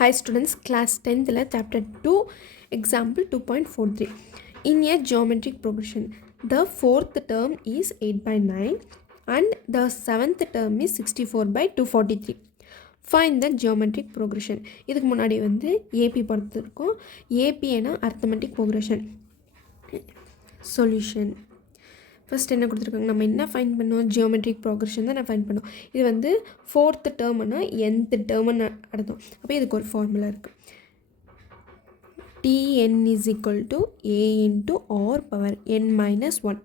Hi students, class 10th chapter 2 example 2.43. In a geometric progression, the fourth term is 8 by 9 and the seventh term is 64 by 243. Find the geometric progression. இதுக்கு முன்னாடி வந்து AP பார்த்துருக்கோம். AP என arithmetic progression. Solution. First என்ன கொடுத்துருக்காங்க, நம்ம என்ன find பண்ணோம், ஜியோமெட்ரிக் ப்ரோக்ரெஷன் தான் நான் ஃபைண்ட் பண்ணோம். இது வந்து ஃபோர்த்து டேர்ம்னா nth டேர்ம்னு அர்த்தம். அப்போ இதுக்கு ஒரு ஃபார்முலா இருக்குது. Tn is equal to a into r power n minus 1.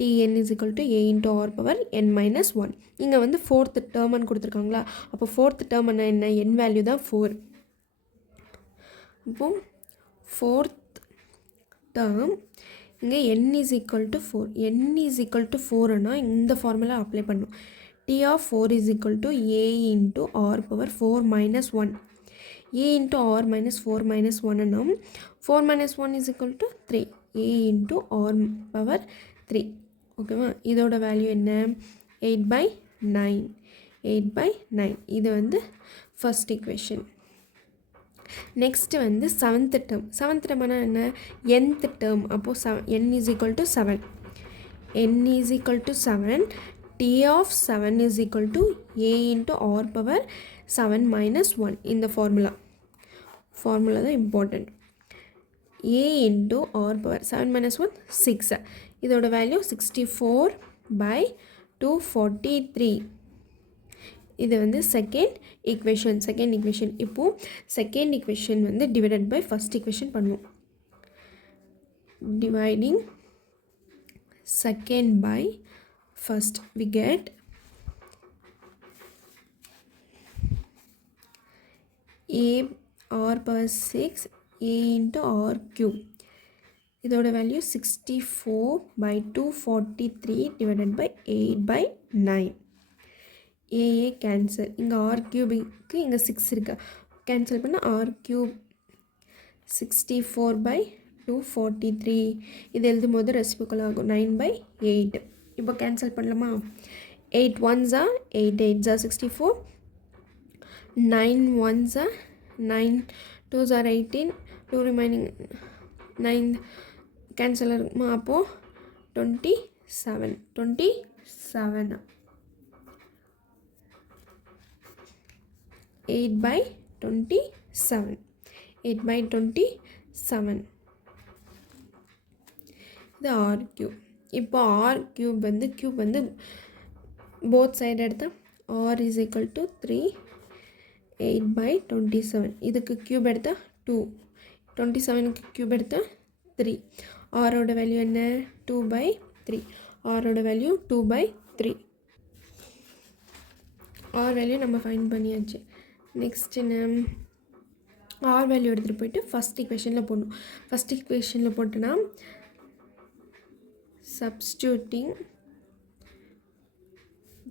Tn is equal to a into r power n minus 1. இங்கே வந்து ஃபோர்த்து டேர்ம்னு கொடுத்துருக்காங்களா, அப்போ ஃபோர்த்து டேர்ம்னா என்ன, n வேல்யூ தான் 4. இப்போ ஃபோர்த் டேர்ம் இங்கே n is equal to 4. n is equal to 4னா இந்த formula apply பண்ணும். T of 4 is equal to a into r power 4 minus 1. a into r minus 4 minus 1னா 4 minus 1 is equal to 3. a into r power 3. ஓகேவா, இதோட value என்ன, 8 by 9. 8 by 9. இது வந்து first equation. Next வந்து seventh டேர்ம்னா என்ன, nth term. அப்போது n is equal to 7. n is equal to 7. T of 7 is equal to a into r power 7 minus 1. இந்த formula தான் important. a into r power 7 minus 1 6. இதோட value 64 by 243. இது வந்து second equation. இப்போது second equation வந்து divided by first equation பண்ணுவோம். Dividing second by first we get a r power 6 a into r cube. இதோட value 64 by 243 divided by 8 by 9. ஏஏ cancel. இங்கே r கியூபுக்கு இங்கே 6 இருக்கு, கேன்சல் பண்ணால் ஆர் கியூப் 64 by 243. இது எழுதும் போது ரெசிபிக்கல் ஆகும் 9 by 8. இப்போ கேன்சல் பண்ணலாமா, 8 1s are 8 8s are 64, 9 1s are 9 2s are 18, 2 remaining 9 cancel இருக்குமா, அப்போது 27. 8 by 27. 8 by 27. இது r cube. இப்போ r cube வந்து போத் சைடு எடுத்தால் r is equal to 3. 8 by 27. இதுக்கு கியூப் எடுத்தால் 2. 27க்கு கியூப் எடுத்தால் 3. ஆரோட வேல்யூ என்ன, 2 by 3. ஆரோட வேல்யூ 2 by 3. ஆர் வேல்யூ நம்ம ஃபைண்ட் பண்ணியாச்சு. நெக்ஸ்ட் என்ன, ஆர் வேல்யூ எடுத்துகிட்டு போயிட்டு ஃபஸ்ட் ஈக்குவேஷனில் போடணும். ஃபஸ்ட் ஈக்குவேஷனில் போட்டோன்னா substituting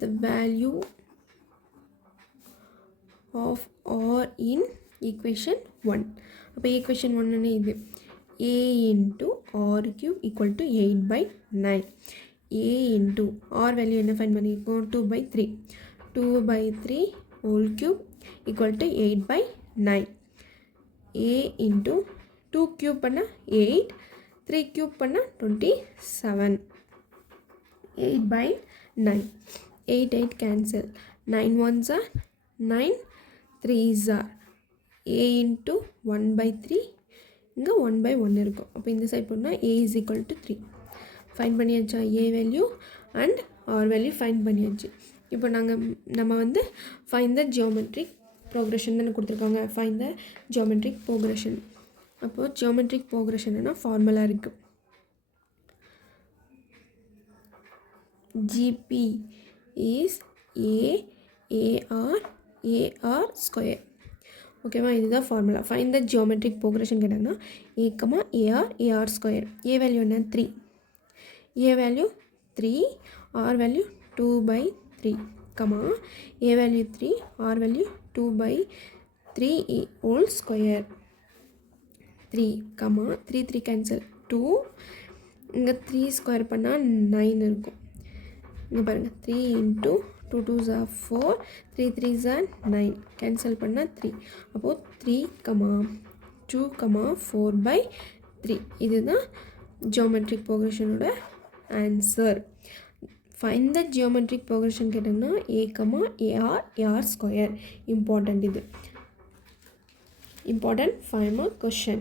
the value of r in equation 1. அப்போ ஈக்குவேஷன் 1ன்னு இது a into r cube equal to 8 by 9. a into r value என்ன ஃபைண்ட் பண்ணியிருக்கோம், 2 by 3. 2 by 3 whole cube equal to 8 by 9. a into 2 cube பண்ணால் 8, 3 cube பண்ணால் 27. 8 by 9. 8 8 cancel. 9 1s are 9, 3s are a into 1 by 3. இங்கே 1 by 1 இருக்கும். அப்போ இந்த side போனால் a is equal to 3. Find பண்ணியாச்சா, a value and r value find பண்ணியாச்சு. இப்போ நம்ம வந்து ஃபைண்ட் த ஜியோமெட்ரிக் ப்ரோக்ரெஷன் தானே கொடுத்துருக்காங்க. Find the geometric progression. அப்போது ஜியோமெட்ரிக் ப்ரோக்ரெஷன்னா ஃபார்முலா இருக்குது. GP is AR square. ஓகேவா, இதுதான் formula. Find the geometric progression கேட்டாங்கன்னா ஏஆர் ஸ்கொயர். ஏ வேல்யூ என்ன, 3. A value 3, r value 2 by 3, a value 3, r value 2 by 3 whole square. 3, 3 cancel. 2, இங்கே 3 square பண்ணால் 9 இருக்கும். இங்கே பாருங்கள், 3 into 2 2s are 4, 3 3s are 9, cancel பண்ணால் 3. அப்போது 3, 2, 4/3. இதுதான் ஜியோமெட்ரிக் ப்ரோக்ரஷனோட answer. Find the geometric progression கேட்டாங்கன்னா AR square. இம்பார்ட்டண்ட், இது இம்பார்ட்டண்ட் 5 mark question.